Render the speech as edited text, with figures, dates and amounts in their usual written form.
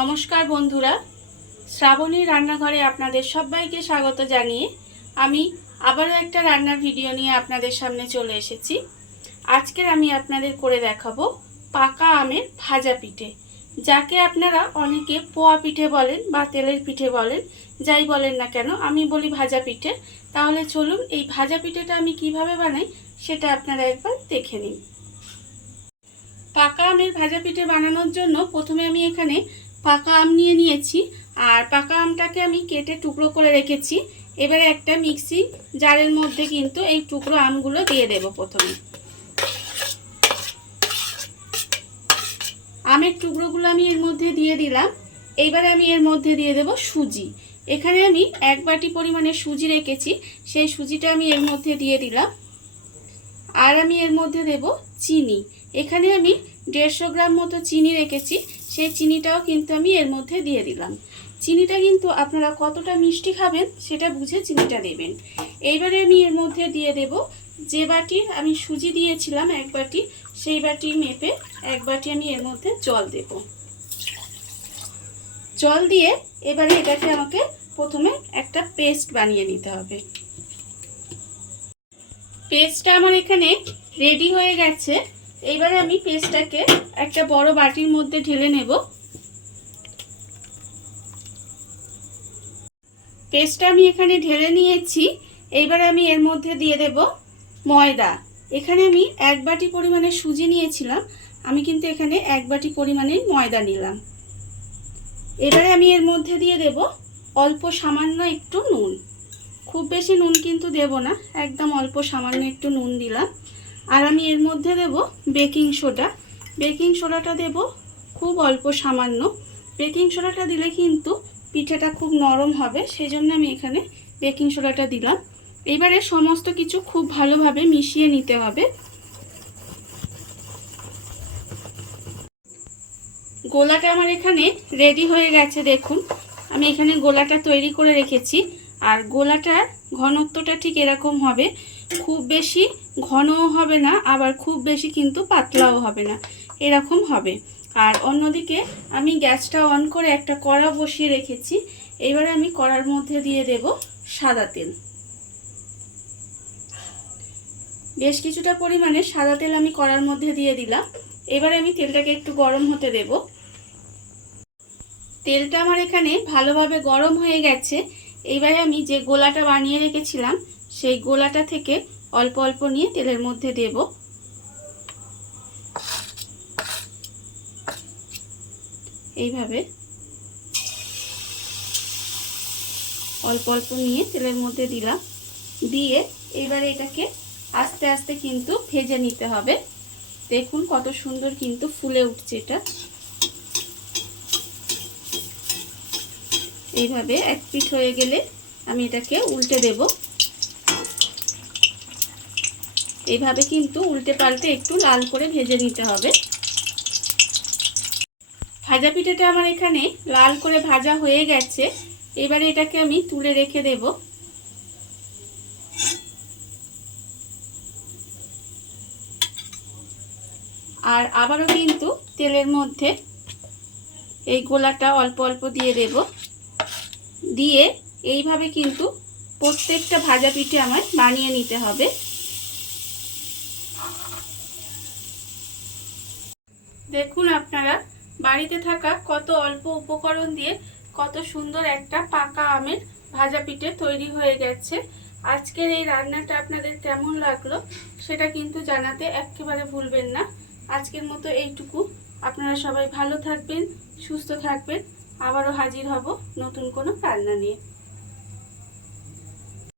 নমস্কার বন্ধুরা, শ্রাবণী রান্নাঘরে আপনাদের সবাইকে স্বাগত জানিয়ে আমি আবারও একটা রান্নার ভিডিও নিয়ে আপনাদের সামনে চলে এসেছি। আজকের আমি আপনাদের করে দেখাবো পাকা আমের ভাজা পিঠে, যাকে আপনারা অনেকে পোয়া পিঠে বলেন বা তেলের পিঠে বলেন, যাই বলেন না কেন আমি বলি ভাজা পিঠে। তাহলে চলুন এই ভাজা পিঠেটা আমি কিভাবে বানাই সেটা আপনারা একবার দেখে নিন। পাকা আমের ভাজা পিঠে বানানোর জন্য প্রথমে আমি এখানে পাকা আম নিয়ে নিয়েছি, আর পাকা আমটাকে আমি কেটে টুকরো করে রেখেছি। এবারে একটা মিক্সি জারের মধ্যে কিন্তু এই টুকরো আমগুলো দিয়ে দেব। প্রথমে আমের টুকরোগুলো আমি এর মধ্যে দিয়ে দিলাম। এইবারে আমি এর মধ্যে দিয়ে দেব সুজি। এখানে আমি 1 বাটি পরিমাণে সুজি রেখেছি, সেই সুজিটা আমি এর মধ্যে দিয়ে দিলাম। আর আমি এর মধ্যে দেব চিনি। এখানে আমি 150 গ্রাম মতো চিনি রেখেছি, সেই চিনিটাও কিন্তু আমি এর মধ্যে দিয়ে দিলাম। চিনিটা কিন্তু আপনারা কতটা মিষ্টি খাবেন সেটা বুঝে চিনিটা দেবেন। এইবারে আমি এর মধ্যে দিয়ে দেব যে বাটির আমি সুজি দিয়েছিলাম 1 বাটি, সেই বাটি মেপে 1 বাটি আমি এর মধ্যে জল দেব। জল দিয়ে এবারে এটাকে আমাকে প্রথমে একটা পেস্ট বানিয়ে নিতে হবে। পেস্টটা আমার এখানে রেডি হয়ে গেছে। এইবারে আমি পেস্টটাকে একটা বড় বাটির মধ্যে ঢেলে নেব। পেস্টটা আমি এখানে ঢেলে নিয়েছি। এইবারে আমি এর মধ্যে দিয়ে দেব ময়দা। এখানে আমি 1 বাটি পরিমাণে সুজি নিয়েছিলাম, আমি কিন্তু এখানে 1 বাটি পরিমাণে ময়দা নিলাম। এবারে আমি এর মধ্যে দিয়ে দেব অল্প সামান্য একটু নুন। খুব বেশি নুন কিন্তু দেব না, একদম অল্প সামান্য একটু নুন দিলাম। আর আমি এর মধ্যে দেব বেকিং সোডা। বেকিং সোডাটা দেব খুব অল্প সামান্য। বেকিং সোডাটা দিলে কিন্তু পিঠেটা খুব নরম হবে, সেই জন্য আমি এখানে বেকিং সোডাটা দিলাম। এবারে সমস্ত কিছু খুব ভালোভাবে মিশিয়ে নিতে হবে। গোলাটা আমার এখানে রেডি হয়ে গেছে। দেখুন আমি এখানে গোলাটা তৈরি করে রেখেছি, আর গোলাটার ঘনত্বটা ঠিক এরকম হবে। খুব বেশি ঘনও হবে না, আবার খুব বেশি কিন্তু পাতলাও হবে না, এরকম হবে। আর অন্যদিকে আমি গ্যাসটা অন করে একটা কড়া বসিয়ে রেখেছি। এবারে আমি কড়ার মধ্যে দিয়ে দেব সাদা তেল। বেশ কিছুটা পরিমাণে সাদা তেল আমি কড়ার মধ্যে দিয়ে দিলাম। এবারে আমি তেলটাকে একটু গরম হতে দেব। তেলটা আমার এখানে ভালোভাবে গরম হয়ে গেছে। এইবারে আমি যে গোলাটা বানিয়ে রেখেছিলাম সেই গোলাটা থেকে অল্প অল্প নিয়ে তেলের মধ্যে দেব। এইভাবে অল্প অল্প নিয়ে তেলের মধ্যে দিলাম। দিয়ে এবারে এটাকে আস্তে আস্তে কিন্তু ভেজে নিতে হবে। দেখুন কত সুন্দর কিন্তু ফুলে উঠছে এটা। এইভাবে এক পিঠ হয়ে গেলে আমি এটাকে উল্টে দেব। এইভাবে কিন্তু উল্টে পাল্টে একটু লাল করে ভেজে নিতে হবে। ভাজা পিঠাটা আমার এখানে লাল করে ভাজা হয়ে গেছে। এবারে এটাকে আমি তুলে রেখে দেব। আর আবারও কিন্তু তেলের মধ্যে এই গোলাটা অল্প অল্প দিয়ে দেব। দিয়ে এইভাবে কিন্তু প্রত্যেকটা ভাজা পিঠে আমার বানিয়ে নিতে হবে। দেখুন আপনারা বাড়িতে থাকা কত অল্প উপকরণ দিয়ে কত সুন্দর একটা পাকা আমের ভাজা পিঠে তৈরি হয়ে গেছে। আজকের এই রান্নাটা আপনাদের কেমন লাগলো সেটা কিন্তু জানাতে একেবারে ভুলবেন না। আজকের মতো এইটুকু। আপনারা সবাই ভালো থাকবেন, সুস্থ থাকবেন। আবারও হাজির হব নতুন কোনো রান্না নিয়ে।